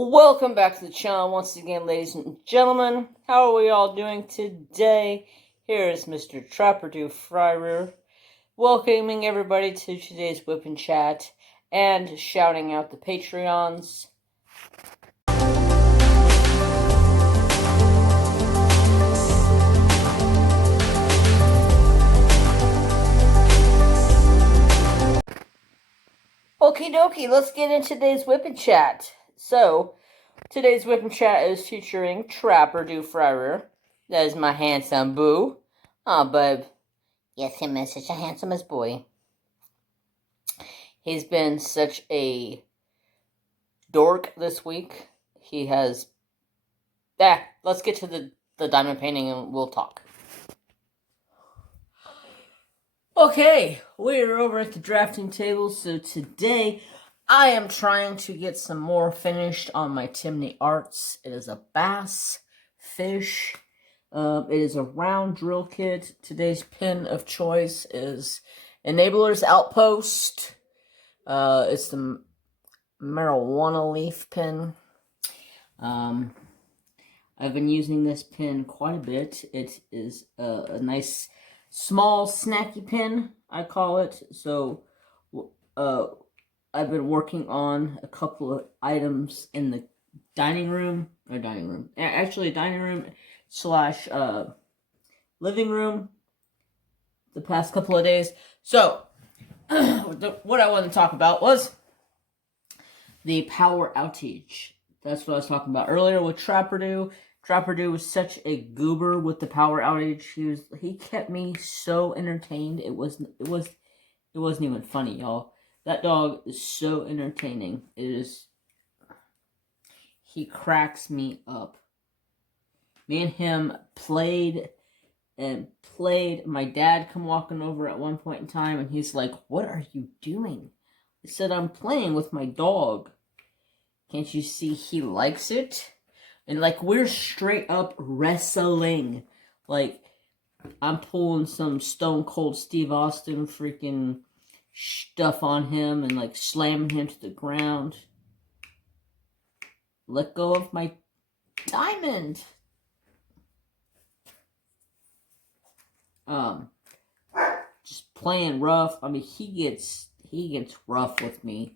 Welcome back to the channel once again, ladies and gentlemen. How are we all doing today? Here is Mr. Trapperdo Fryer, welcoming everybody to today's Whip and Chat, and shouting out the Patreons. Okie dokie, let's get into today's Whip and Chat. So, today's Whip and Chat is featuring Trapperdo Fryer. That is my handsome boo. Aw, bub. Yes, him is such a handsomest boy. He's been such a dork this week. He has... let's get to the diamond painting and we'll talk. Okay, we're over at the drafting table, so today I am trying to get some more finished on my Timney Arts. It is a bass fish. It is a round drill kit. Today's pin of choice is Enabler's Outpost. It's the marijuana leaf pin. I've been using this pin quite a bit. It is a nice small snacky pin, I call it. So I've been working on a couple of items in the dining room slash living room the past couple of days. So what I wanted to talk about was the power outage. That's what I was talking about earlier with Trapperdo. Trapperdo was such a goober with the power outage. He kept me so entertained. It wasn't even funny, y'all. That dog is so entertaining. He cracks me up. Me and him played. My dad come walking over at one point in time, and he's like, "What are you doing?" I said, "I'm playing with my dog. Can't you see he likes it?" And, like, we're straight up wrestling. Like, I'm pulling some Stone Cold Steve Austin freaking stuff on him and, like, slamming him to the ground. Let go of my diamond. Just playing rough. I mean, he gets rough with me.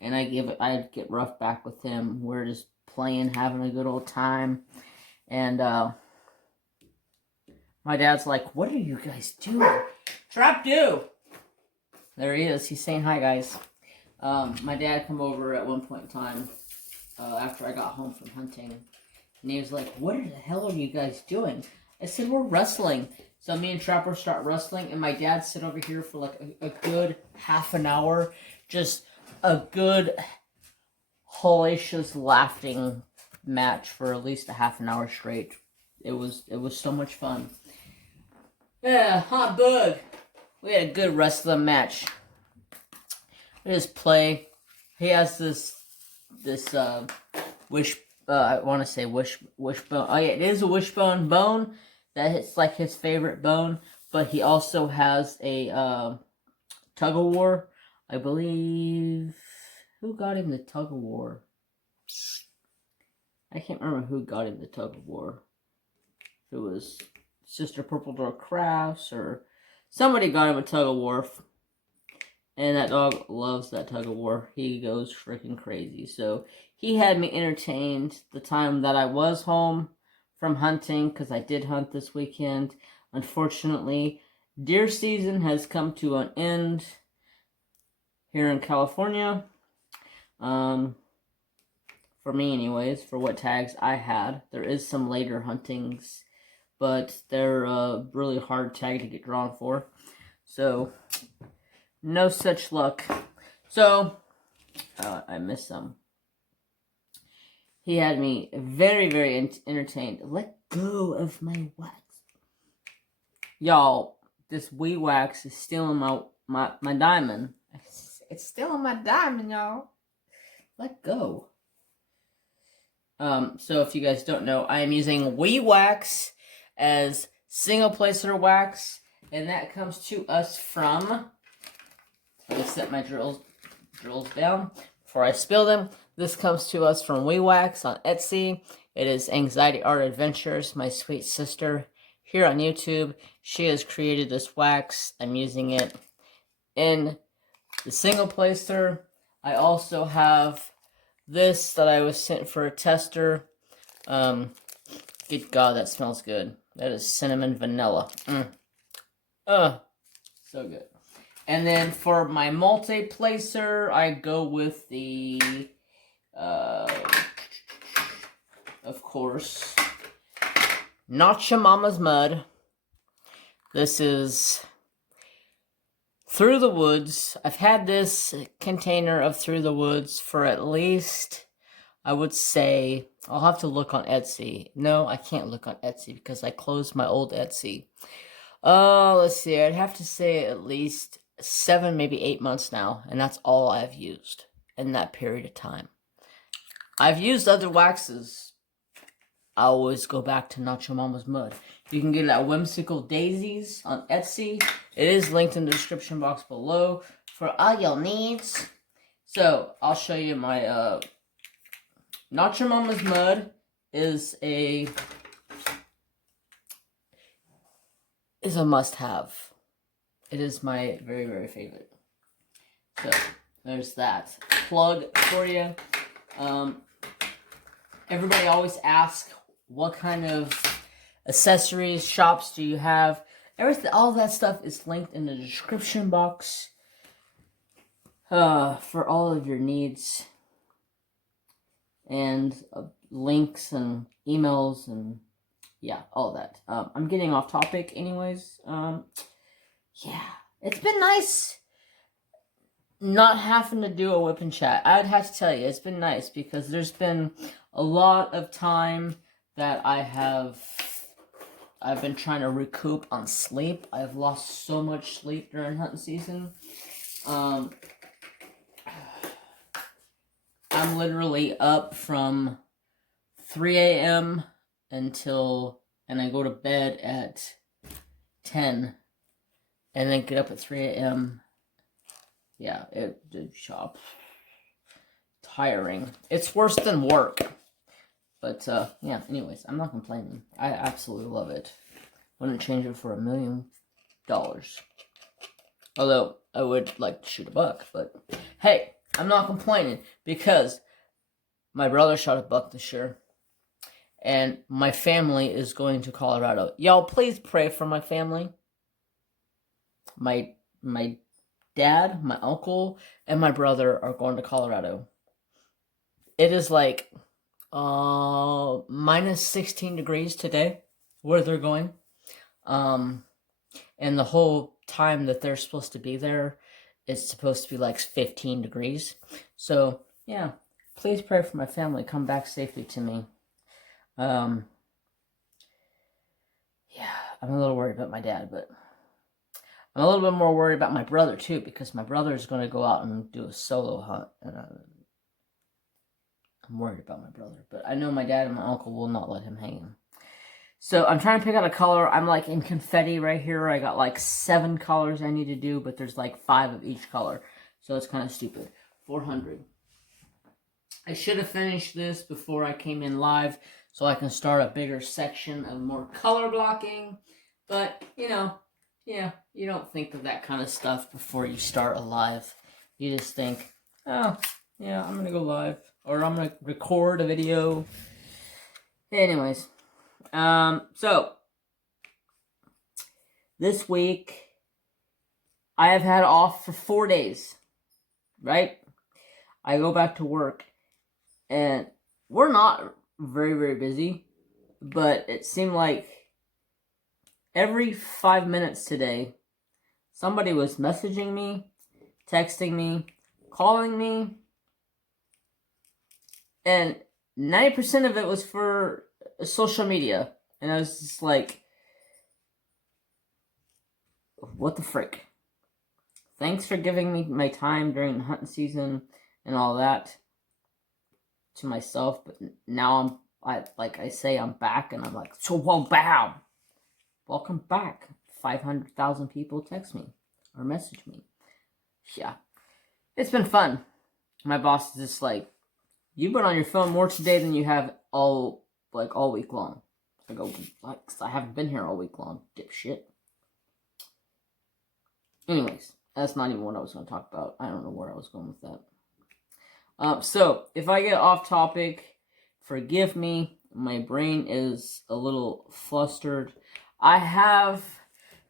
And I get rough back with him. We're just playing, having a good old time. And my dad's like, "What are you guys doing?" Trapdo! There he is. He's saying hi, guys. My dad come over at one point in time after I got home from hunting. And he was like, "What the hell are you guys doing?" I said, "We're wrestling." So me and Trapper start wrestling. And my dad sit over here for like a good half an hour. Just a good hellacious laughing match for at least a half an hour straight. It was so much fun. Yeah, hot bug. We had a good wrestling match. We just play. He has this I want to say wishbone. Oh yeah, it is a wishbone bone. It's like his favorite bone. But he also has a tug of war. I believe. Who got him the tug of war? I can't remember who got him the tug of war. If it was Sister Purple Door Crafts or somebody got him a tug of war. And that dog loves that tug of war. He goes freaking crazy. So he had me entertained the time that I was home from hunting, because I did hunt this weekend. Unfortunately, deer season has come to an end here in California. For me anyways, for what tags I had. There is some later huntings, but they're a really hard tag to get drawn for. So, no such luck. So, I missed some. He had me very, very entertained. Let go of my wax. Y'all, this WeeWax is stealing my diamond. It's stealing my diamond, y'all. Let go. So if you guys don't know, I am using WeeWax as single placer wax, and that comes to us from. Let me set my drills down before I spill them. This comes to us from WeeWax on Etsy. It is Anxiety Art Adventures, my sweet sister here on YouTube. She has created this wax. I'm using it in the single placer. I also have this that I was sent for a tester. Good God, that smells good. That is cinnamon vanilla. So good. And then for my multi-placer, I go with the, of course, Notcha Mama's Mud. This is Through the Woods. I've had this container of Through the Woods for at least, I would say, I'll have to look on Etsy. No, I can't look on Etsy because I closed my old Etsy. Let's see. I'd have to say at least 7, maybe 8 months now. And that's all I've used in that period of time. I've used other waxes. I always go back to Notcha Mama's Mud. You can get it at Whimsicaldaisys on Etsy. It is linked in the description box below for all your needs. So, I'll show you my, Notcha Mama's Mud is a must-have. It is my very, very favorite. So, there's that. Plug for you. Everybody always asks, what kind of accessories, shops do you have? Everything, all that stuff is linked in the description box for all of your needs. And links and emails and yeah, all that. I'm getting off topic anyways. Yeah, it's been nice not having to do a whip and chat. I'd have to tell you, it's been nice because there's been a lot of time that I've been trying to recoup on sleep. I've lost so much sleep during hunting season. I'm literally up from 3 a.m. and I go to bed at 10, and then get up at 3 a.m. Yeah, it's tiring. It's worse than work. But, yeah, anyways, I'm not complaining. I absolutely love it. Wouldn't change it for $1 million. Although, I would like to shoot a buck, but hey, I'm not complaining because my brother shot a buck this year. And my family is going to Colorado. Y'all, please pray for my family. My dad, my uncle, and my brother are going to Colorado. It is like minus 16 degrees today where they're going. And the whole time that they're supposed to be there is supposed to be like 15 degrees. So, yeah, please pray for my family. Come back safely to me. Yeah, I'm a little worried about my dad, but I'm a little bit more worried about my brother, too, because my brother is going to go out and do a solo hunt, and I'm worried about my brother, but I know my dad and my uncle will not let him hang him. So I'm trying to pick out a color. I'm like in confetti right here. I got like 7 colors I need to do, but there's like 5 of each color, so it's kind of stupid. 400. I should have finished this before I came in live, so I can start a bigger section of more color blocking. But, you know, yeah, you don't think of that kind of stuff before you start a live. You just think, oh, yeah, I'm going to go live. Or I'm going to record a video. Anyways. So, this week, I have had off for 4 days. Right? I go back to work. And we're not very, very busy, but it seemed like every 5 minutes today, somebody was messaging me, texting me, calling me, and 90% of it was for social media, and I was just like, what the frick? Thanks for giving me my time during the hunting season and all that to myself, but now like I say, I'm back, and I'm like, so well, bam, welcome back. 500,000 people text me or message me. Yeah, it's been fun. My boss is just like, You've been on your phone more today than you have all week long. I go, like, I haven't been here all week long, dipshit. Anyways, that's not even what I was going to talk about. I don't know where I was going with that. So, if I get off topic, forgive me. My brain is a little flustered. I have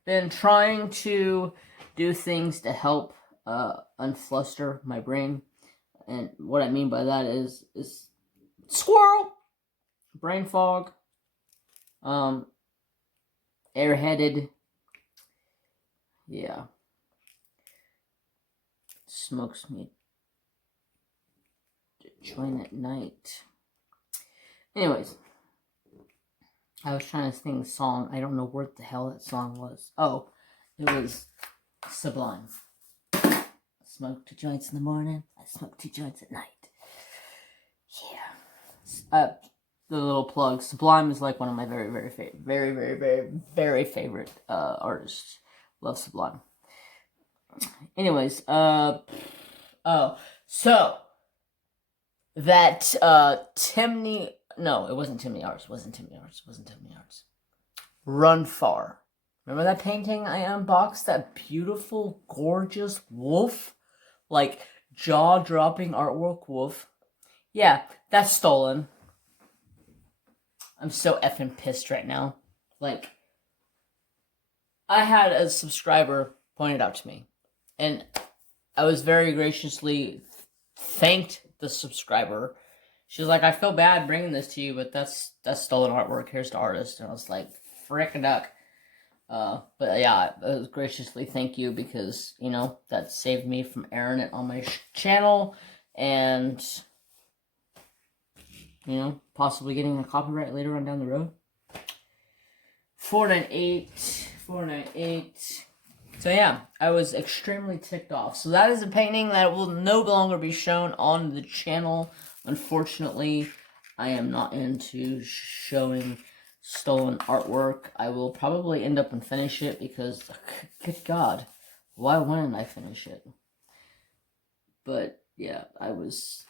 been trying to do things to help unfluster my brain. And what I mean by that is squirrel, brain fog, airheaded, yeah, smokes me to join at night. Anyways, I was trying to sing a song. I don't know what the hell that song was. Oh, it was Sublime. Smoke 2 joints in the morning. I smoke 2 joints at night. Yeah. The little plug. Sublime is like one of my very favorite artists. Love Sublime. Anyways, so that Timney. No, it wasn't Timney Arts. Run Far. Remember that painting I unboxed? That beautiful, gorgeous wolf? Like, jaw-dropping artwork wolf. Yeah, that's stolen. I'm so effing pissed right now. Like, I had a subscriber point it out to me. And I was very graciously thanked the subscriber. She was like, I feel bad bringing this to you, but that's stolen artwork. Here's the artist. And I was like, frickin' duck. But yeah, I was graciously thank you because, you know, that saved me from airing it on my channel and, you know, possibly getting a copyright later on down the road. 498. So yeah, I was extremely ticked off. So that is a painting that will no longer be shown on the channel. Unfortunately, I am not into showing stolen artwork. I will probably end up and finish it because, good God, why wouldn't I finish it? But yeah, I was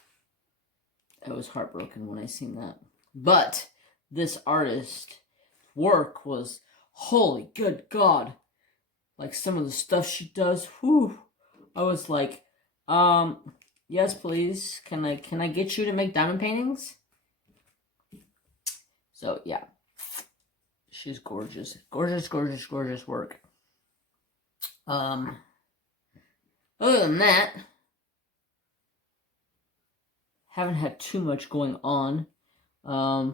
heartbroken when I seen that. But this artist's work was, holy good God, like some of the stuff she does. Whew, I was like, yes, please. Can I get you to make diamond paintings? So yeah. She's gorgeous. Gorgeous work. Other than that, haven't had too much going on. I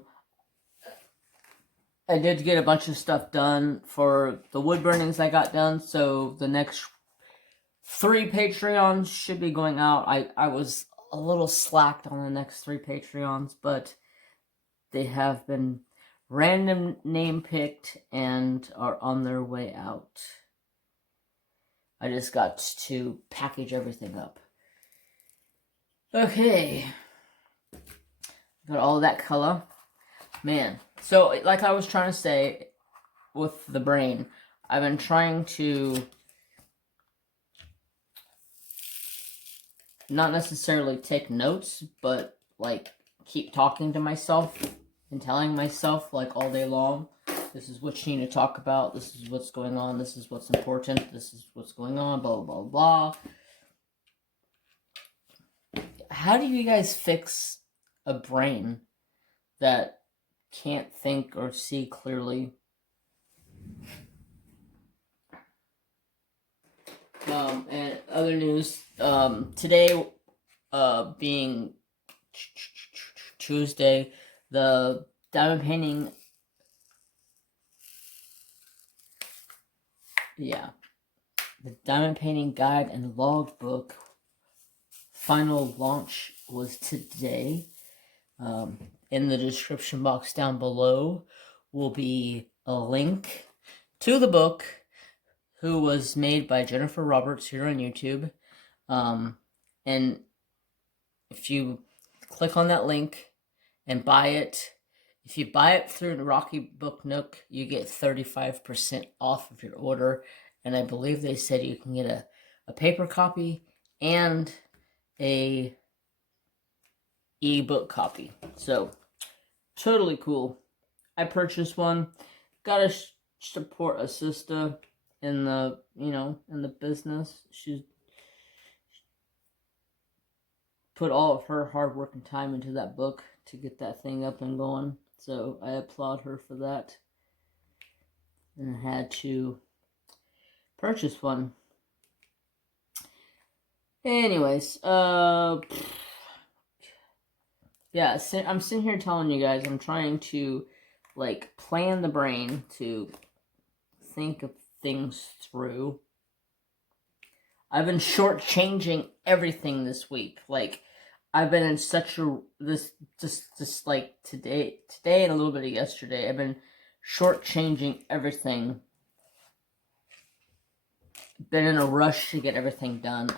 did get a bunch of stuff done for the wood burnings I got done, so the next 3 Patreons should be going out. I was a little slacked on the next 3 Patreons, but they have been random name picked and are on their way out. I just got to package everything up. Okay. Got all that color. Man. So, like I was trying to say with the brain, I've been trying to not necessarily take notes, but like keep talking to myself and telling myself like all day long, this is what you need to talk about, this is what's going on, this is what's important, this is what's going on, blah, blah, blah. How do you guys fix a brain that can't think or see clearly? And other news, today, being Tuesday, the diamond painting, the diamond painting guide and logbook final launch was today. In the description box down below will be a link to the book, who was made by Jennifer Roberts here on YouTube. And if you click on that link and buy it, if you buy it through Rocky Book Nook, you get 35% off of your order. And I believe they said you can get a paper copy and a ebook copy. So, totally cool. I purchased one. Gotta support a sister in the, in the business. She's put all of her hard work and time into that book to get that thing up and going. So I applaud her for that. And I had to purchase one. Anyways, yeah, I'm sitting here telling you guys, I'm trying to, like, plan the brain to think of things through. I've been shortchanging everything this week. Like, I've been in such a, just like today and a little bit of yesterday, I've been shortchanging everything. Been in a rush to get everything done.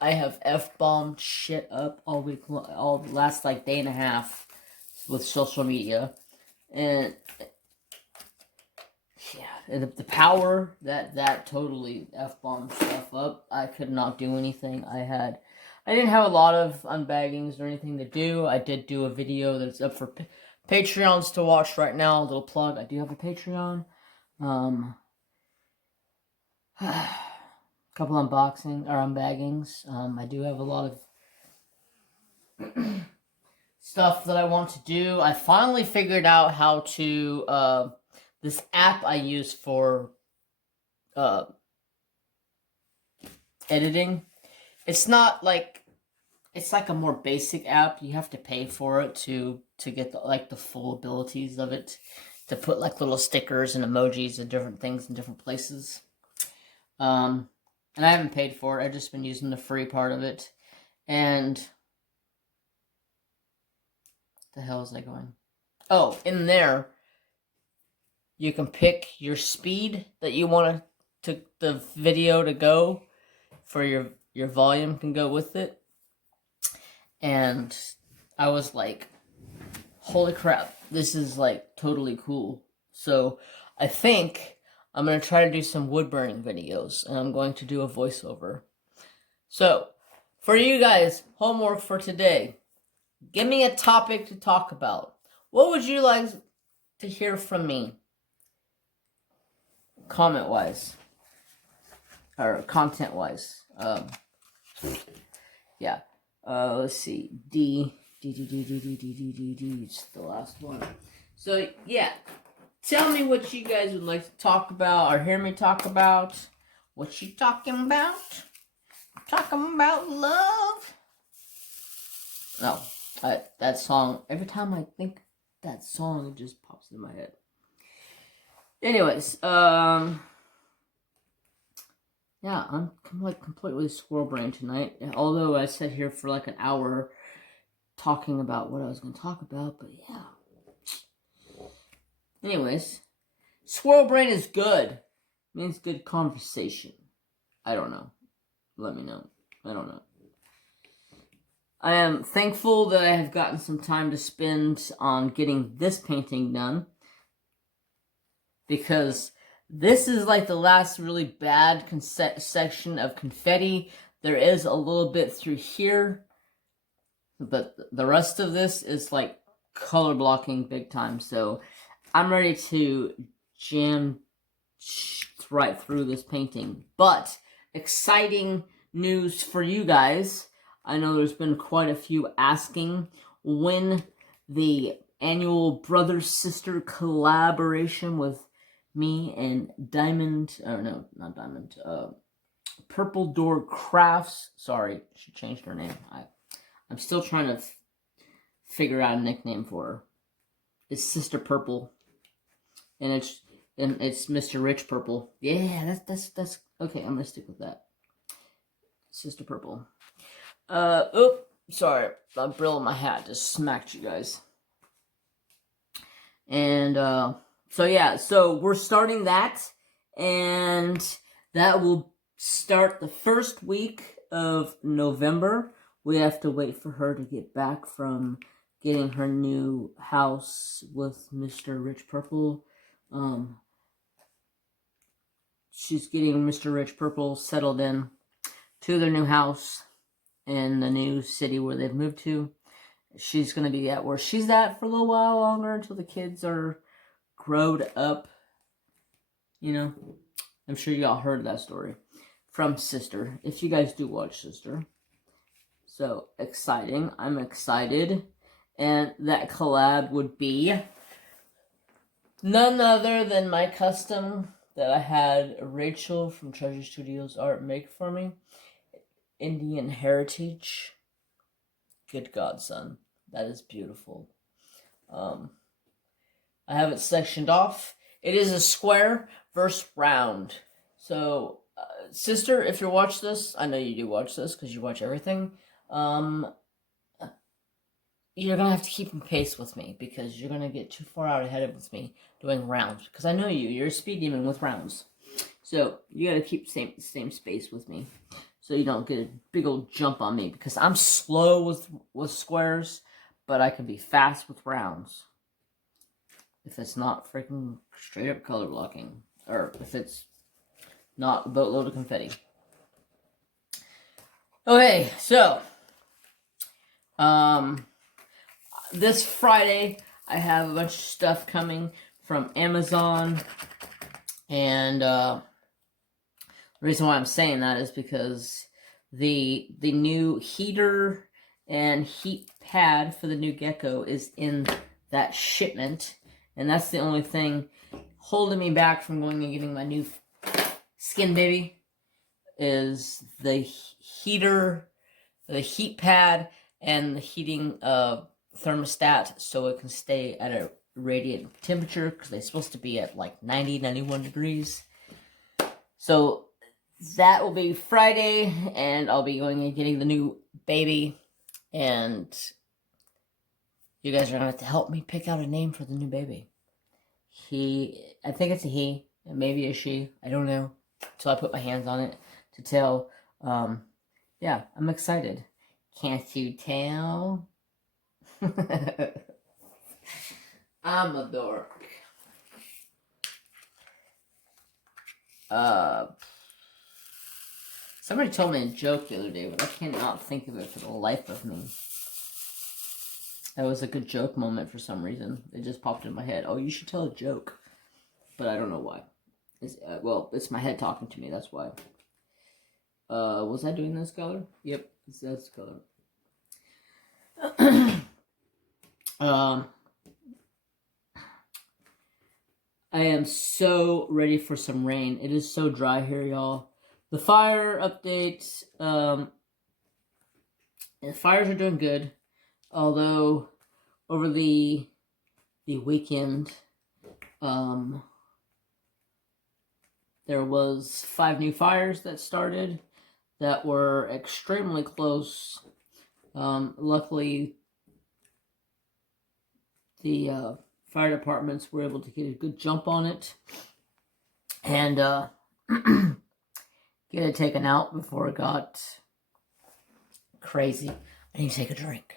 I have F-bombed shit up all week, all the last, like, day and a half with social media. And, yeah, the power that totally F-bombed stuff up. I could not do anything. I didn't have a lot of unbaggings or anything to do. I did do a video that's up for Patreons to watch right now. A little plug. I do have a Patreon. Couple unboxing or unbaggings. I do have a lot of stuff that I want to do. I finally figured out how to this app I use for editing. It's not like, it's like a more basic app. You have to pay for it to get the full abilities of it, to put like little stickers and emojis and different things in different places. And I haven't paid for it. I've just been using the free part of it. And the hell is that going? Oh, in there, you can pick your speed that you want the video to go, for your volume can go with it. And I was like, holy crap, this is like totally cool. So I think I'm going to try to do some wood burning videos, and I'm going to do a voiceover. So, for you guys, homework for today. Give me a topic to talk about. What would you like to hear from me? Comment-wise. Or content-wise. Yeah. Let's see. D. It's the last one. So, yeah. Tell me what you guys would like to talk about or hear me talk about. What you talking about? Talking about love? No. That song, every time I think that song, it just pops in my head. Anyways, yeah, I'm like completely squirrel brained tonight. Although I sat here for like an hour talking about what I was going to talk about, but yeah. Anyways, squirrel brain is good. It means good conversation. I don't know. Let me know. I don't know. I am thankful that I have gotten some time to spend on getting this painting done, because this is like the last really bad section of confetti. There is a little bit through here, but the rest of this is like color blocking big time. So I'm ready to jam right through this painting. But exciting news for you guys. I know there's been quite a few asking when the annual brother-sister collaboration with me and Purple Door Crafts. Sorry, she changed her name. I'm still trying to figure out a nickname for her. It's Sister Purple, and it's Mr. Rich Purple. Yeah, that's okay. I'm gonna stick with that. Sister Purple. Sorry, the brill of my hat just smacked you guys. And so yeah, so we're starting that, and that will start the first week of November. We have to wait for her to get back from getting her new house with Mr. Rich Purple. She's getting Mr. Rich Purple settled in to their new house in the new city where they've moved to. she's going to be at where she's at for a little while longer until the kids are growed up. You know, I'm sure y'all heard that story from Sister, if you guys do watch Sister. So, exciting. I'm excited. And that collab would be none other than my custom that I had Rachel from Treasure Studios Art make for me. Indian Heritage. Good God, son. That is beautiful. I have it sectioned off. It is a square versus round. So, Sister, if you watch this, I know you do watch this because you watch everything. You're going to have to keep in pace with me because you're going to get too far out ahead of me doing rounds. Because I know you. You're a speed demon with rounds. So, you got to keep same space with me. So you don't get a big old jump on me. Because I'm slow with squares. But I can be fast with rounds. If it's not freaking straight up color blocking. Or if it's not a boatload of confetti. Okay, so. This Friday, I have a bunch of stuff coming from Amazon. And the reason why I'm saying that is because the new heater and heat pad for the new gecko is in that shipment. And that's the only thing holding me back from going and getting my new skin baby is the heater, the heat pad, and the heating thermostat so it can stay at a radiant temperature because they're supposed to be at like 90, 91 degrees. So that will be Friday, and I'll be going and getting the new baby, and you guys are going to have to help me pick out a name for the new baby. I think it's a he, and maybe a she, I don't know, until I put my hands on it to tell. Yeah, I'm excited. Can't you tell? I'm a dork. Somebody told me a joke the other day, but I cannot think of it for the life of me. That was a good joke moment for some reason. It just popped in my head. Oh, you should tell a joke. But I don't know why. Well, it's my head talking to me, that's why. Was I doing this color? Yep, it's this color. I am so ready for some rain. It is so dry here, y'all. The fire updates, the fires are doing good. Although, over the weekend, there was 5 new fires that started that were extremely close. Luckily, the fire departments were able to get a good jump on it and get it taken out before it got crazy. I need to take a drink.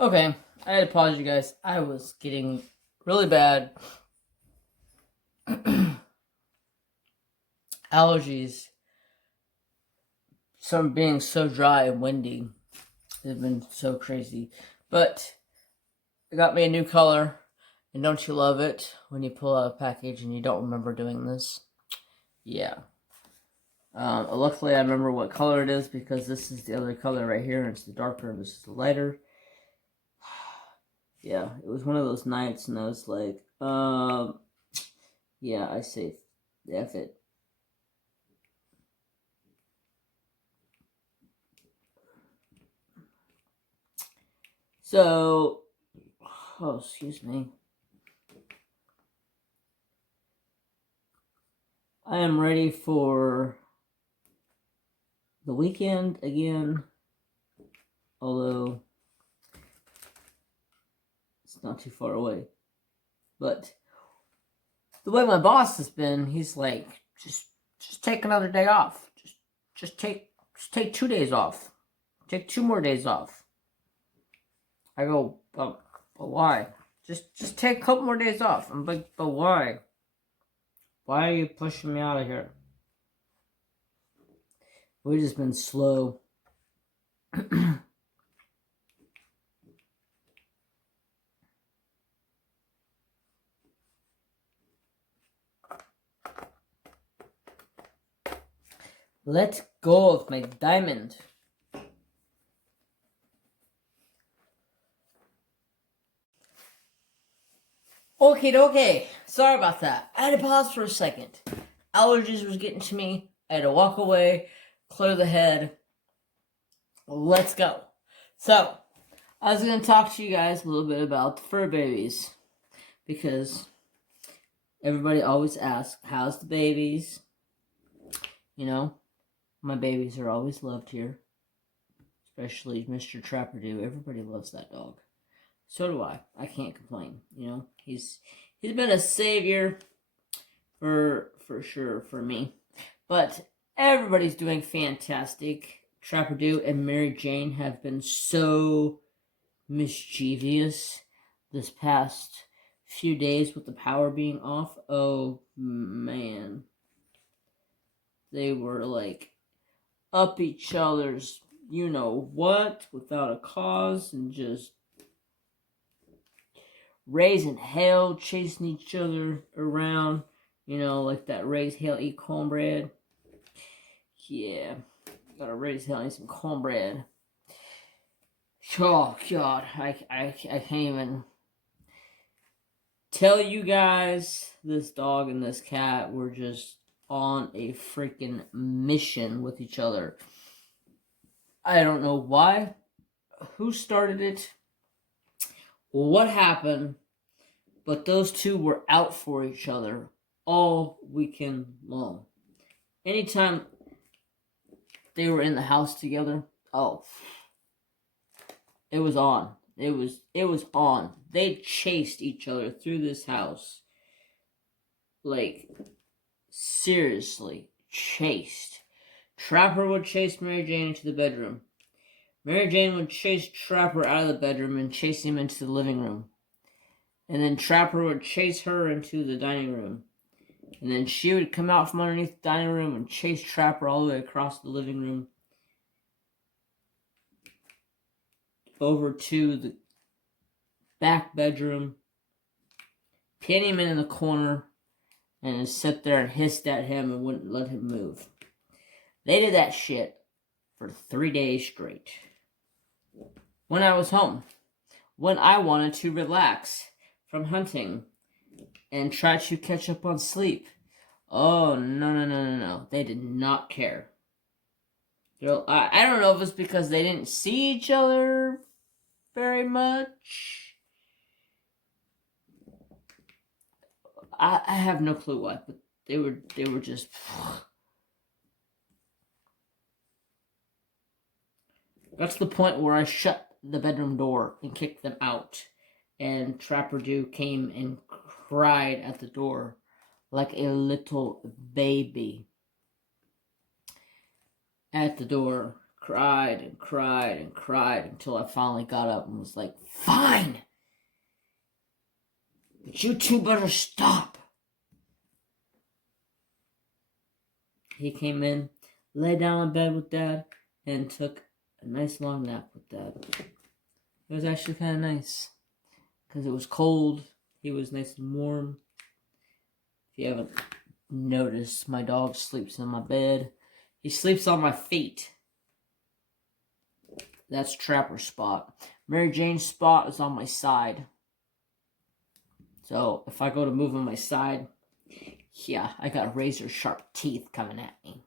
Okay, I had to pause you guys. I was getting really bad allergies from being so dry and windy. It's been so crazy. But I got me a new color. And don't you love it when you pull out a package and you don't remember doing this? Yeah. Luckily, I remember what color it is because this is the other color right here. And it's the darker and this is the lighter. Yeah, it was one of those nights and I was like, yeah, I say F it. So, oh, excuse me. I am ready for the weekend again, although it's not too far away. But the way my boss has been, he's like, just take another day off. Just take 2 days off. Take 2 more days off. I go, but why? Just take a couple more days off. I'm like, but why? Why are you pushing me out of here? We've just been slow. Let go of my diamond. Okay. Sorry about that. I had to pause for a second. Allergies was getting to me. I had to walk away, clear the head. Let's go. So, I was going to talk to you guys a little bit about the fur babies. Because everybody always asks, how's the babies? You know, my babies are always loved here. Especially Mr. Trapper-Do. Everybody loves that dog. So do I. I can't complain. You know, he's been a savior for sure for me. But everybody's doing fantastic. Trapper-Do and Mary Jane have been so mischievous this past few days with the power being off. Oh man, they were like up each other's you know what without a cause, and just raising hell, chasing each other around, you know, like that raise hell, eat cornbread. Yeah, gotta raise hell, eat some cornbread. Oh god, I can't even tell you guys. This dog and this cat were just on a freaking mission with each other. I don't know why, who started it, what happened, but those two were out for each other all weekend long. Anytime they were in the house together, oh, it was on. It was on. They chased each other through this house. Like, seriously, chased. Trapper would chase Mary Jane into the bedroom. Mary Jane would chase Trapper out of the bedroom and chase him into the living room. And then Trapper would chase her into the dining room. And then she would come out from underneath the dining room and chase Trapper all the way across the living room over to the back bedroom, pin him in the corner, and just sit there and hissed at him and wouldn't let him move. They did that shit for 3 days straight. When I was home, when I wanted to relax from hunting and try to catch up on sleep, oh, no. They did not care. I don't know if it's because they didn't see each other very much. I have no clue why, but they were just. That's the point where I shut the bedroom door and kicked them out, and Trapper-Do came and cried at the door like a little baby. At the door, cried until I finally got up and was like, fine, but you two better stop. He came in, lay down in bed with Dad, and took a nice long nap with Dad. It was actually kind of nice, because it was cold. He was nice and warm. If you haven't noticed, my dog sleeps in my bed. He sleeps on my feet. That's Trapper's spot. Mary Jane's spot is on my side. So if I go to move on my side, yeah, I got razor sharp teeth coming at me.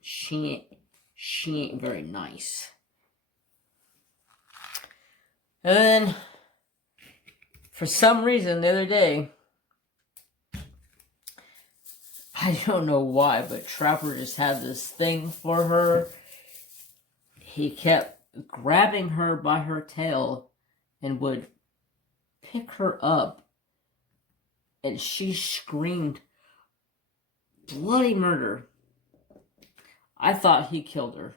She ain't very nice. And then, for some reason, the other day, I don't know why, but Trapper just had this thing for her. He kept grabbing her by her tail and would pick her up, and she screamed bloody murder. I thought he killed her.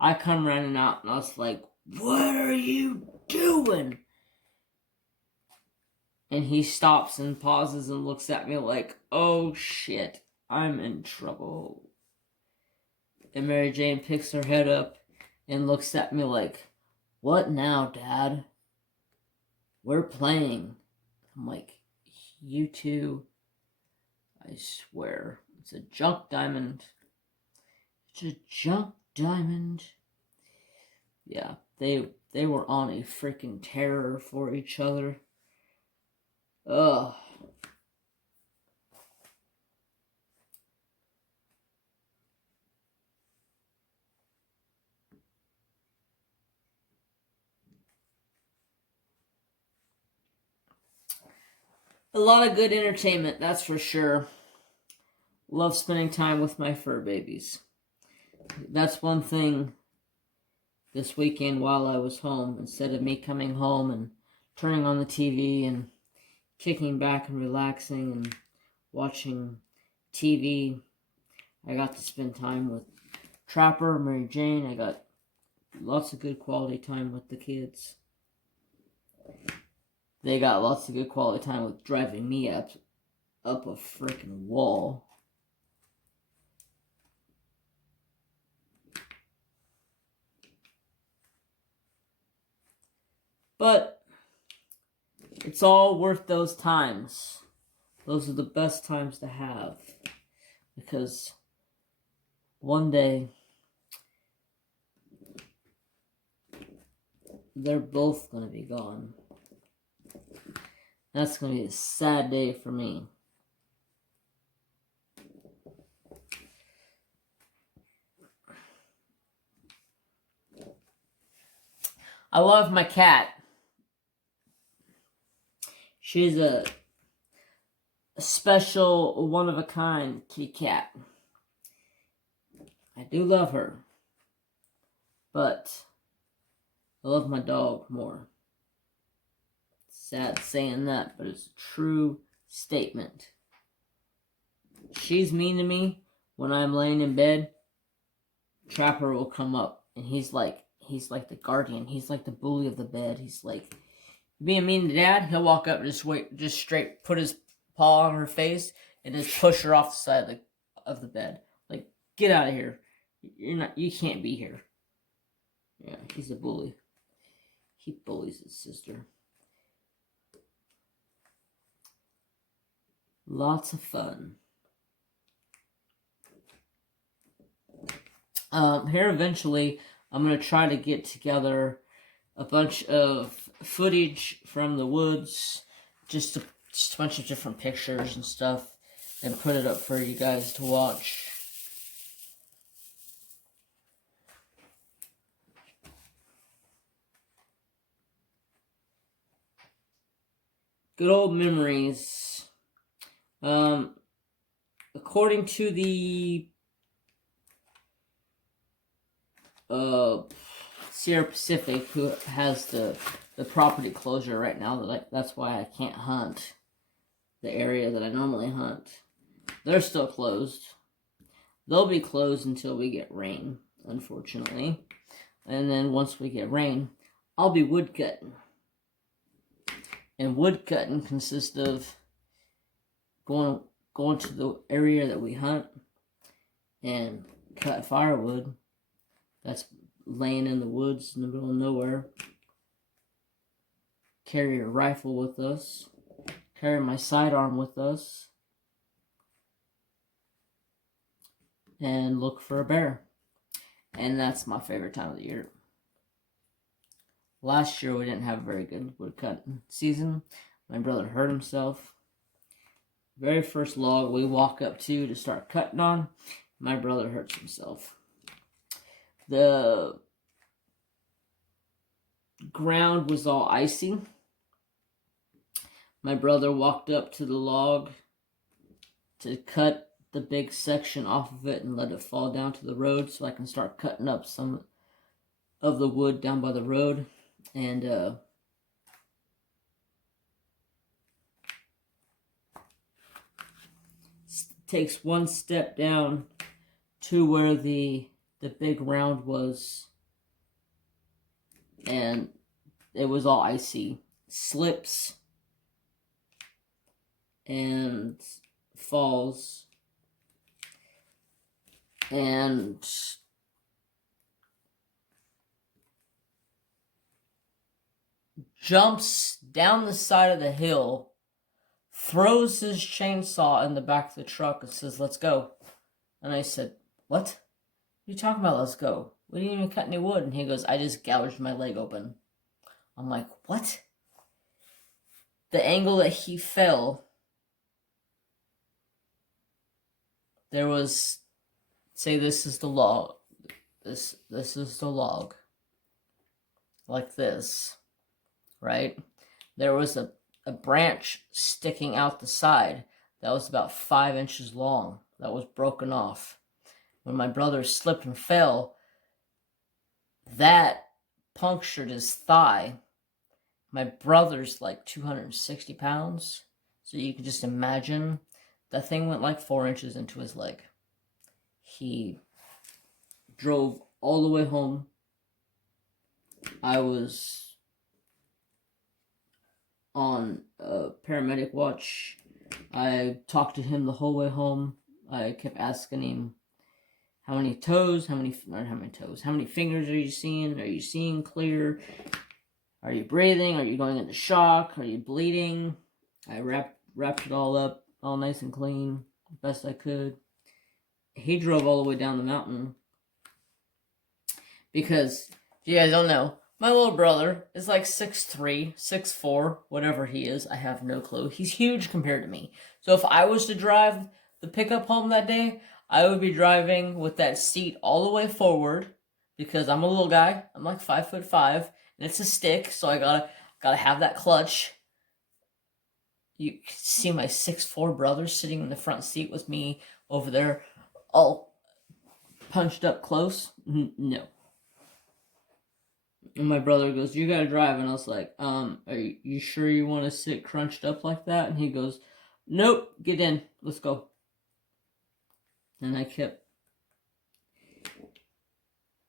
I come running out and I was like, what are you doing? And he stops and pauses and looks at me like, oh shit, I'm in trouble. And Mary Jane picks her head up and looks at me like, what now, Dad? We're playing. I'm like, you two, I swear, it's a junk diamond. It's a junk diamond. Yeah, they were on a freaking terror for each other. Ugh. A lot of good entertainment, that's for sure. Love spending time with my fur babies. That's one thing this weekend while I was home. Instead of me coming home and turning on the TV and kicking back and relaxing and watching TV, I got to spend time with Trapper, Mary Jane. I got lots of good quality time with the kids. They got lots of good quality time with driving me up a freaking wall. But it's all worth those times. Those are the best times to have. Because one day they're both going to be gone. That's going to be a sad day for me. I love my cat. She's a special, one-of-a-kind kitty cat. I do love her. But I love my dog more. Sad saying that, but it's a true statement. She's mean to me when I'm laying in bed. Trapper will come up, and he's like the guardian. He's like the bully of the bed. He's like, being mean to Dad, he'll walk up and just straight put his paw on her face and just push her off the side of the bed. Like, get out of here. You can't be here. Yeah, he's a bully. He bullies his sister. Lots of fun. Here eventually, I'm going to try to get together a bunch of footage from the woods, just a bunch of different pictures and stuff, and put it up for you guys to watch. Good old memories. According to the Sierra Pacific, who has the property closure right now, that's why I can't hunt the area that I normally hunt. They're still closed. They'll be closed until we get rain, unfortunately. And then once we get rain, I'll be woodcutting. And woodcutting consists of going to the area that we hunt and cut firewood that's laying in the woods in the middle of nowhere. Carry a rifle with us. Carry my sidearm with us. And look for a bear. And that's my favorite time of the year. Last year we didn't have a very good woodcutting season. My brother hurt himself. Very first log we walk up to start cutting on, my brother hurts himself. The ground was all icy. My brother walked up to the log to cut the big section off of it and let it fall down to the road so I can start cutting up some of the wood down by the road. And takes one step down to where the big round was, and it was all icy. Slips and falls and jumps down the side of the hill, throws his chainsaw in the back of the truck and says, "Let's go." And I said, "What? What are you talking about? Let's go. We didn't even cut any wood. And he goes, I just gouged my leg open. I'm like, what? The angle that he fell, there was, say this is the log. This is the log. Like this, right? There was a branch sticking out the side that was about 5 inches long that was broken off. When my brother slipped and fell, that punctured his thigh. My brother's like 260 pounds, so you can just imagine that thing went like 4 inches into his leg. He drove all the way home. I was on paramedic watch. I talked to him the whole way home. I kept asking him, how many toes, how many fingers are you seeing? Are you seeing clear? Are you breathing? Are you going into shock? Are you bleeding? I wrapped it all up, all nice and clean, best I could. He drove all the way down the mountain because, if you guys don't know, my little brother is like 6'3", 6'4", whatever he is. I have no clue. He's huge compared to me. So if I was to drive the pickup home that day, I would be driving with that seat all the way forward because I'm a little guy. I'm like 5'5", and it's a stick, so I gotta have that clutch. You can see my 6'4" brother sitting in the front seat with me over there, all punched up close. No. And my brother goes, you gotta drive. And I was like, are you sure you want to sit crunched up like that? And he goes, nope, get in, let's go. And I kept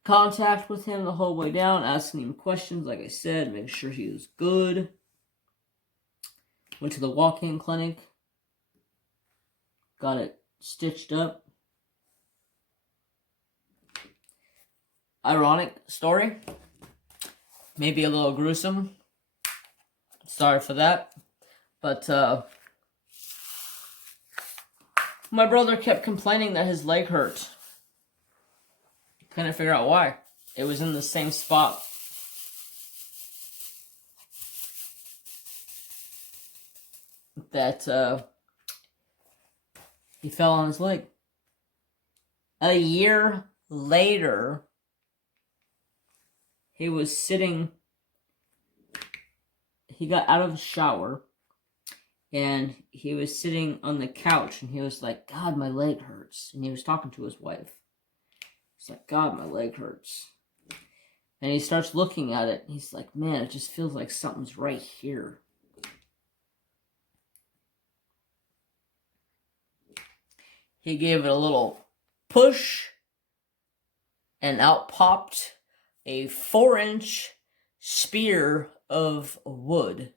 contact with him the whole way down, asking him questions, like I said, making sure he was good. Went to the walk-in clinic, got it stitched up. Ironic story. Maybe a little gruesome. Sorry for that. But my brother kept complaining that his leg hurt. Couldn't figure out why. It was in the same spot. That he fell on his leg. A year later, he was sitting, he got out of the shower, and he was sitting on the couch, and he was like, God, my leg hurts. And he was talking to his wife. He's like, God, my leg hurts. And he starts looking at it, and he's like, man, it just feels like something's right here. He gave it a little push, and out popped a 4-inch spear of wood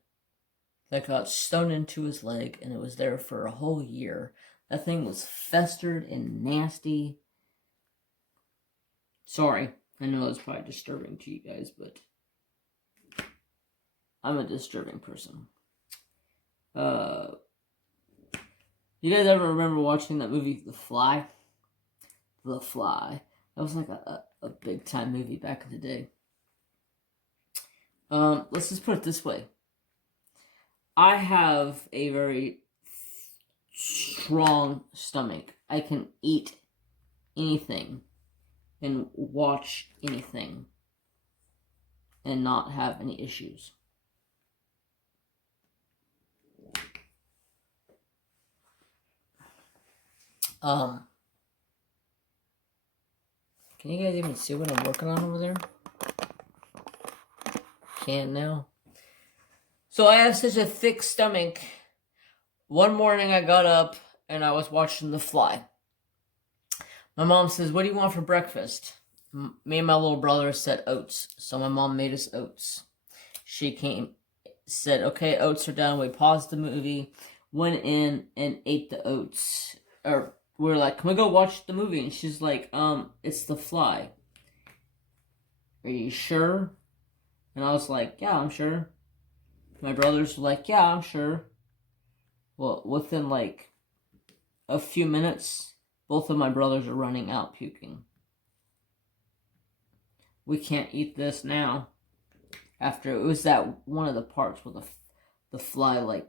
that got stoned into his leg, and it was there for a whole year. That thing was festered and nasty. Sorry, I know it's probably disturbing to you guys, but I'm a disturbing person. You guys ever remember watching that movie, The Fly? The Fly. That was like a big time movie back in the day. Let's just put it this way. I have a very strong stomach. I can eat anything and watch anything and not have any issues. Can you guys even see what I'm working on over there? Can't now. So I have such a thick stomach. One morning I got up and I was watching The Fly. My mom says, what do you want for breakfast? Me and my little brother said oats. So my mom made us oats. She came, said, okay, oats are done. We paused the movie, went in and ate the oats. Or we're like, can we go watch the movie? And she's like, it's The Fly. Are you sure? And I was like, yeah, I'm sure. My brothers were like, yeah, I'm sure. Well, within like a few minutes, both of my brothers are running out puking. we can't eat this now. After it was that one of the parts where the fly, like,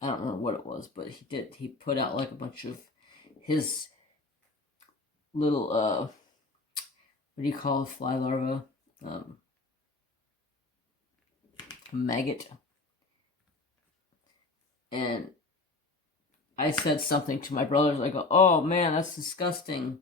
I don't remember what it was, but he put out like a bunch of his little what do you call a fly larva? A maggot. And I said something to my brothers. I go, "Oh man, that's disgusting.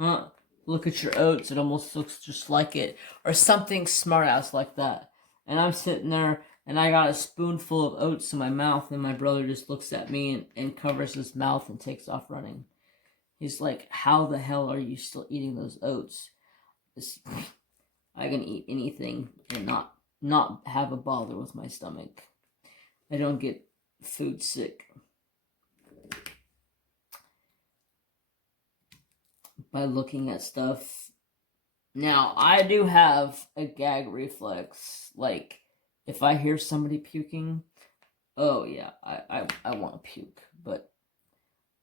Huh? Look at your oats. It almost looks just like it." Or something smart ass like that. And I'm sitting there and I got a spoonful of oats in my mouth, and my brother just looks at me and covers his mouth and takes off running. He's like, "How the hell are you still eating those oats?" I can eat anything and not have a bother with my stomach. I don't get food sick by looking at stuff. Now, I do have a gag reflex. Like, if I hear somebody puking, oh yeah, I want to puke. But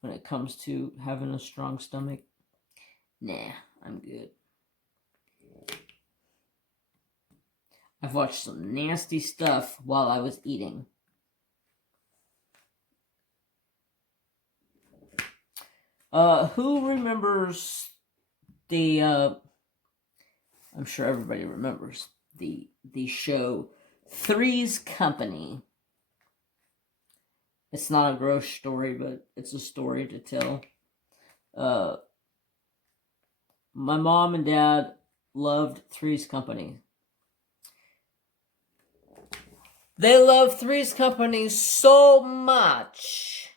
when it comes to having a strong stomach, nah, I'm good. I've watched some nasty stuff while I was eating. Who remembers the, I'm sure everybody remembers, the show Three's Company. It's not a gross story, but it's a story to tell. My mom and dad loved Three's Company. They loved Three's Company so much,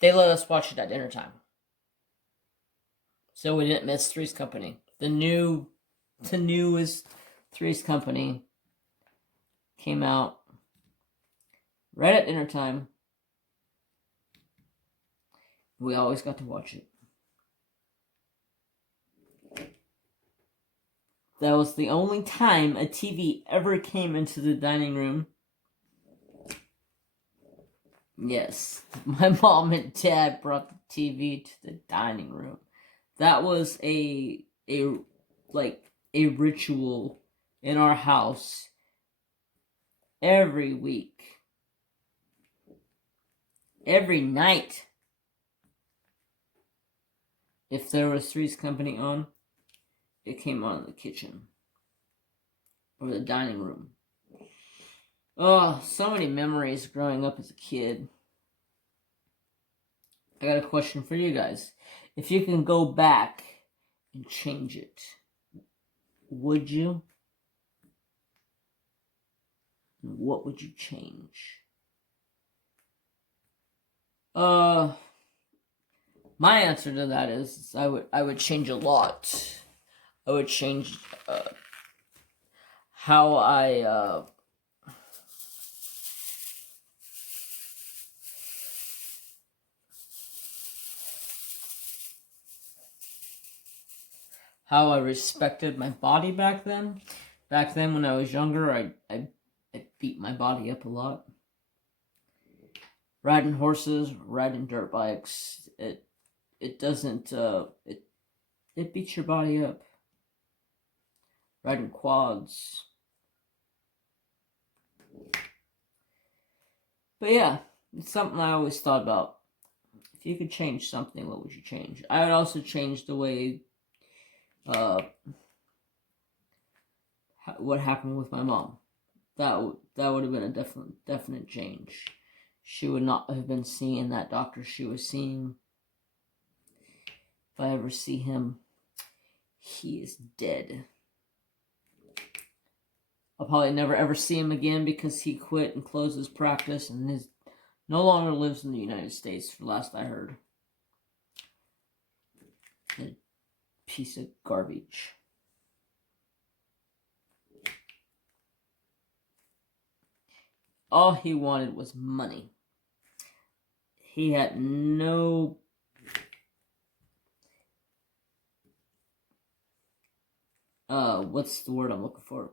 they let us watch it at dinner time. So we didn't miss Three's Company. The newest Three's Company came out right at dinner time. We always got to watch it. That was the only time a TV ever came into the dining room. Yes, my mom and dad brought the TV to the dining room. That was a ritual in our house every week. Every night. If there was Three's Company on, it came on in the kitchen or the dining room. Oh, so many memories growing up as a kid. I got a question for you guys. If you can go back and change it, would you? What would you change? My answer to that is I would change a lot. I would change how I respected my body back then. Back then when I was younger, I beat my body up a lot. Riding horses, riding dirt bikes, it doesn't it beats your body up. Riding quads. But yeah, it's something I always thought about. If you could change something, what would you change? I would also change the way what happened with my mom. That would have been a definite change. She would not have been seeing that doctor she was seeing. If I ever see him, he is dead. I'll probably never ever see him again because he quit and closed his practice and no longer lives in the United States, for last I heard. A piece of garbage. All he wanted was money. He had no what's the word I'm looking for?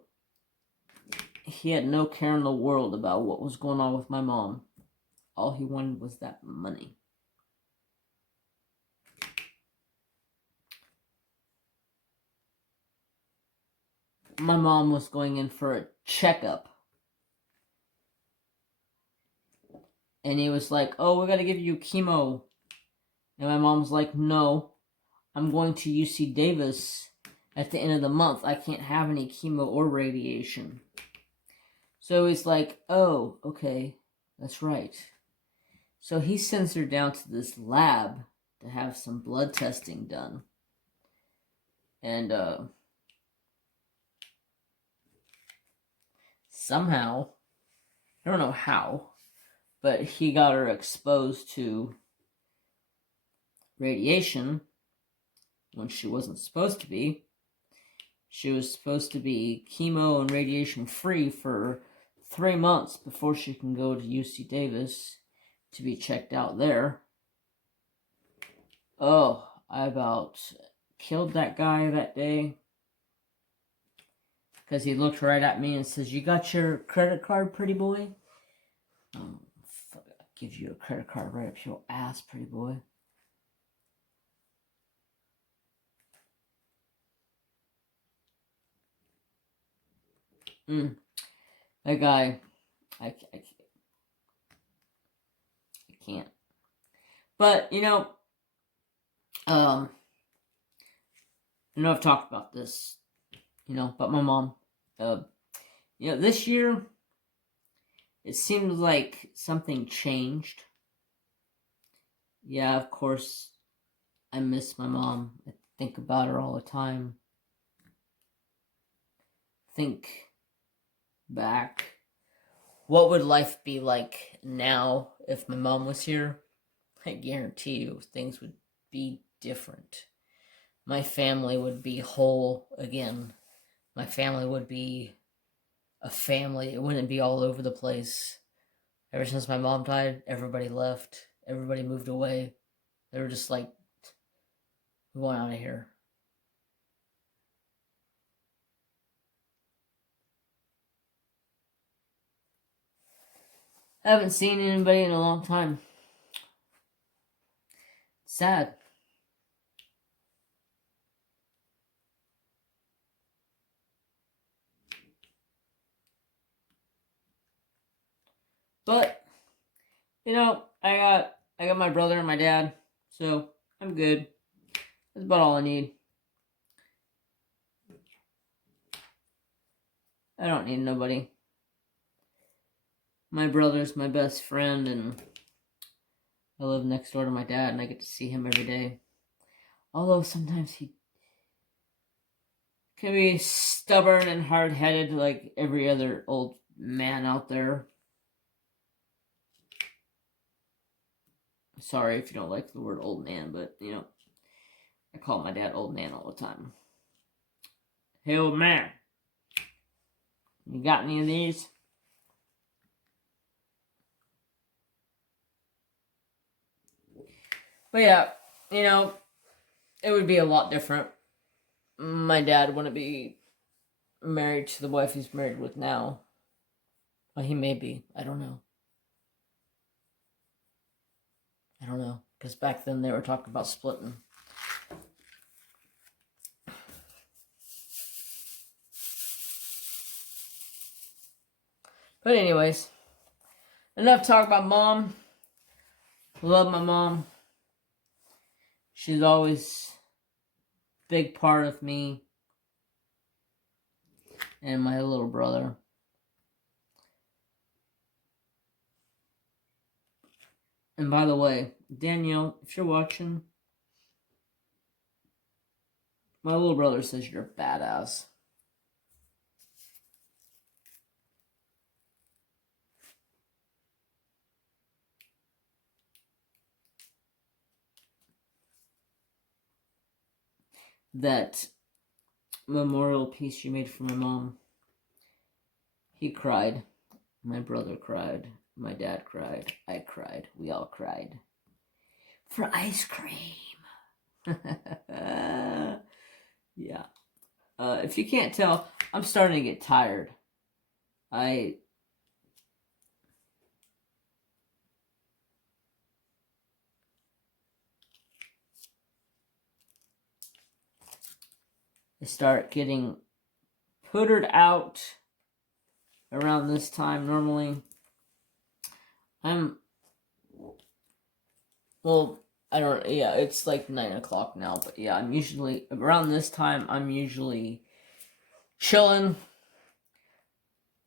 He had no care in the world about what was going on with my mom. All he wanted was that money. my mom was going in for a checkup. And he was like, oh, we got to give you chemo. And my mom's like, no, I'm going to UC Davis at the end of the month. I can't have any chemo or radiation. So he's like, oh, okay, that's right. So he sends her down to this lab to have some blood testing done. And somehow, I don't know how, but he got her exposed to radiation when she wasn't supposed to be. She was supposed to be chemo and radiation free for 3 months before she can go to UC Davis to be checked out there. Oh, I about killed that guy that day. Because he looked right at me and says, you got your credit card, pretty boy? I'll give you a credit card right up your ass, pretty boy. That guy, I can't. But, you know, I know I've talked about this, you know, about my mom. You know, this year, it seems like something changed. Yeah, of course, I miss my mom. I think about her all the time. Think back. What would life be like now if my mom was here? I guarantee you things would be different. My family would be whole again. My family would be a family. It wouldn't be all over the place. Ever since my mom died, everybody left. Everybody moved away. They were just like, we want out of here. I haven't seen anybody in a long time. Sad. But, you know, I got my brother and my dad, so I'm good. That's about all I need. I don't need nobody. My brother's my best friend, and I live next door to my dad, and I get to see him every day. Although sometimes he can be stubborn and hard-headed like every other old man out there. Sorry if you don't like the word old man, but, you know, I call my dad old man all the time. Hey, old man, you got any of these? But yeah, you know, it would be a lot different. My dad wouldn't be married to the wife he's married with now. Well, he may be. I don't know. Because back then they were talking about splitting. But anyways, enough talk about mom. Love my mom. She's always a big part of me and my little brother. And by the way, Danielle, if you're watching, my little brother says you're a badass. That memorial piece you made for my mom, he cried. My brother cried. My dad cried. I cried. We all cried. For ice cream. Yeah. If you can't tell, I'm starting to get tired. I start getting puttered out around this time. Normally, it's like 9 o'clock now, but yeah, I'm usually, around this time, I'm usually chilling.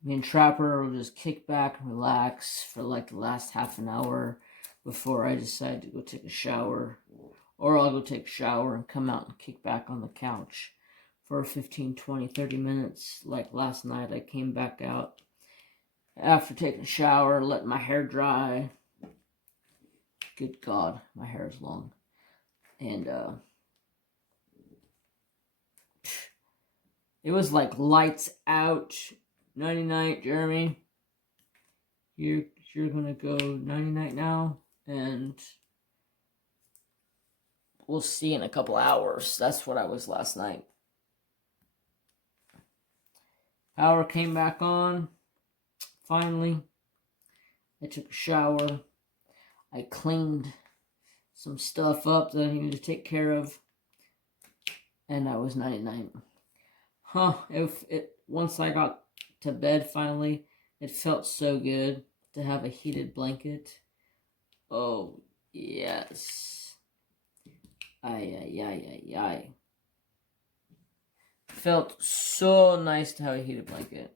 Me and Trapper will just kick back and relax for like the last half an hour before I decide to go take a shower. Or I'll go take a shower and come out and kick back on the couch for 15, 20, 30 minutes. Like last night, I came back out after taking a shower, letting my hair dry. Good God, my hair is long. And it was like lights out. Nighty night, Jeremy. You're gonna go nighty night now, and we'll see in a couple hours. That's what I was last night. Power came back on. Finally, I took a shower. I cleaned some stuff up that I needed to take care of, and I was nighty night. Once I got to bed finally, it felt so good to have a heated blanket. Oh, yes. Ay. Felt so nice to have a heated blanket.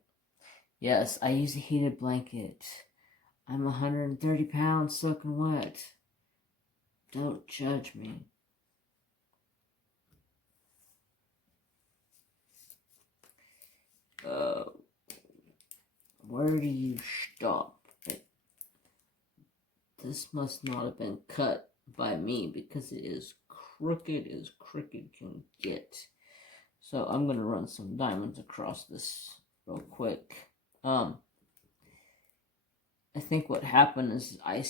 Yes, I use a heated blanket. I'm 130 pounds soaking wet. Don't judge me. Where do you stop? This must not have been cut by me because it is crooked as crooked can get. So I'm going to run some diamonds across this real quick. I think what happened is I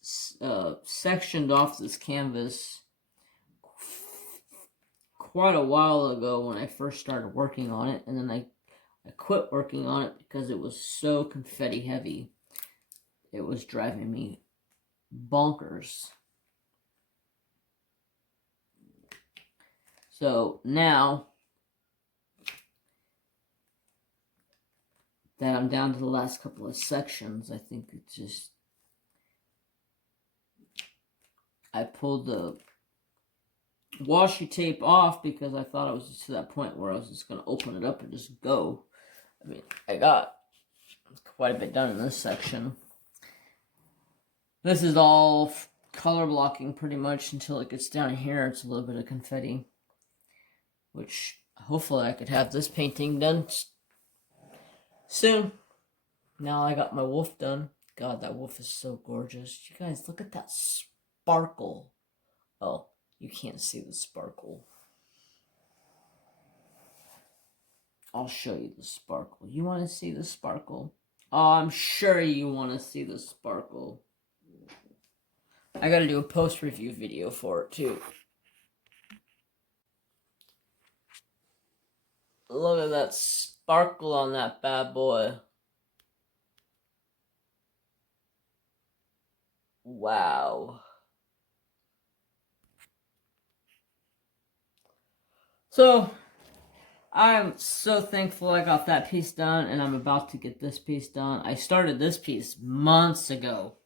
sectioned off this canvas quite a while ago when I first started working on it, and then I quit working on it because it was so confetti heavy. It was driving me bonkers. So now that I'm down to the last couple of sections, I think it's just, I pulled the washi tape off because I thought it was just to that point where I was just going to open it up and just go. I mean, I got quite a bit done in this section. This is all color blocking pretty much until it gets down here. It's a little bit of confetti, which hopefully I could have this painting done soon. Now I got my wolf done. God, that wolf is so gorgeous. You guys, look at that sparkle. Oh, you can't see the sparkle. I'll show you the sparkle. You want to see the sparkle? Oh, I'm sure you want to see the sparkle. I gotta do a post-review video for it, too. Look at that sparkle on that bad boy. Wow. So, I'm so thankful I got that piece done, and I'm about to get this piece done. I started this piece months ago.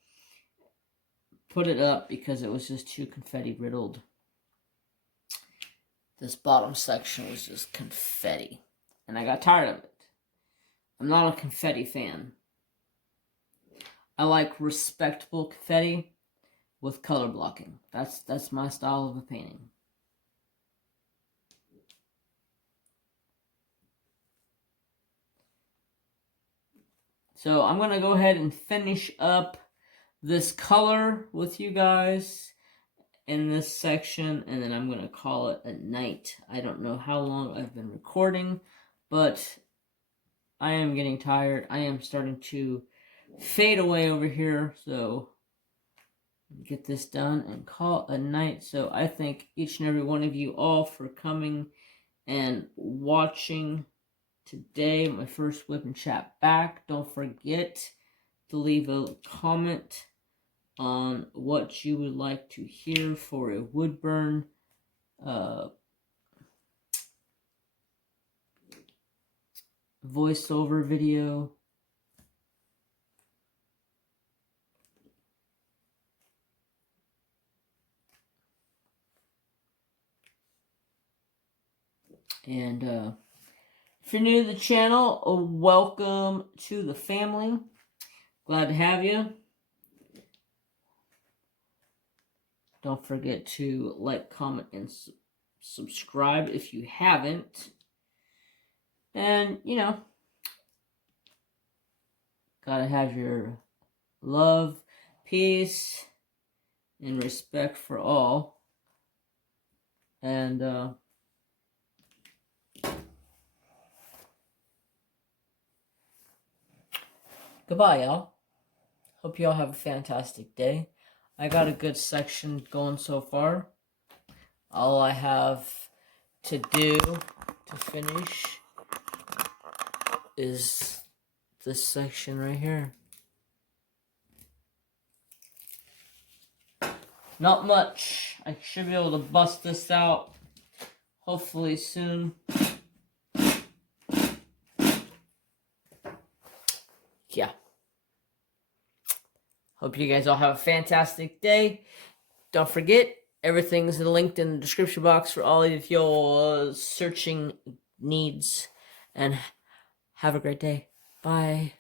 Put it up because it was just too confetti riddled. This bottom section was just confetti, and I got tired of it. I'm not a confetti fan. I like respectable confetti with color blocking. That's my style of a painting. So I'm going to go ahead and finish up this color with you guys in this section, and then I'm going to call it a night. I don't know how long I've been recording, but I am getting tired. I am starting to fade away over here, so get this done and call it a night. So I thank each and every one of you all for coming and watching today, my first Whip and Chat back. Don't forget to leave a comment on what you would like to hear for a wood burn voiceover video. And if you're new to the channel, welcome to the family. Glad to have you. Don't forget to like, comment, and subscribe if you haven't. And, you know, gotta have your love, peace, and respect for all. And, goodbye, y'all. Hope y'all have a fantastic day. I got a good section going so far. All I have to do to finish is this section right here. Not much. I should be able to bust this out hopefully soon. Yeah. Hope you guys all have a fantastic day. Don't forget, everything's linked in the description box for all of your searching needs. And have a great day. Bye.